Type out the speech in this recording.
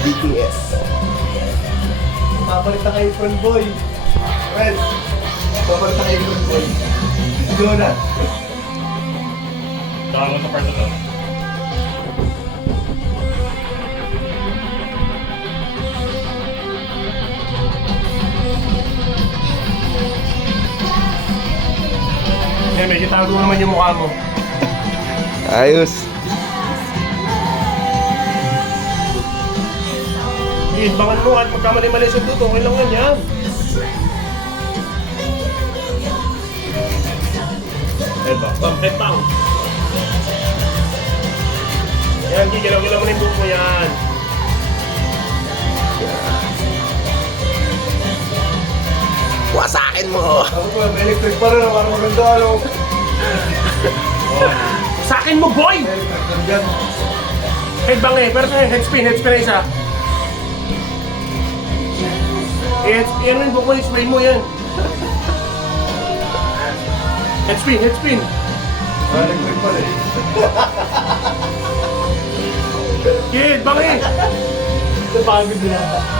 BTS. Papalit na kayo friend boy. Friend. Papalit na kayo friend boy. Go na. Nakalaman sa part na to. Medyo tago naman yung mukha mo. Ayos. Bangan mo at magkamali-mali sa duto, okay lang yan yan. Eba, pang. Yan, gigalaw-galaw mo na yung buhok mo yan. Wasakin mo. Ako po, may electric pa rin. Parang maganda ano. Sa akin mo, boy! Electric lang dyan. Headbang eh, pero headspin na isa. Yan yung buhok mo, spray mo yan. Headspin. Electric pa rin. Kid, bang eh! Napagod na.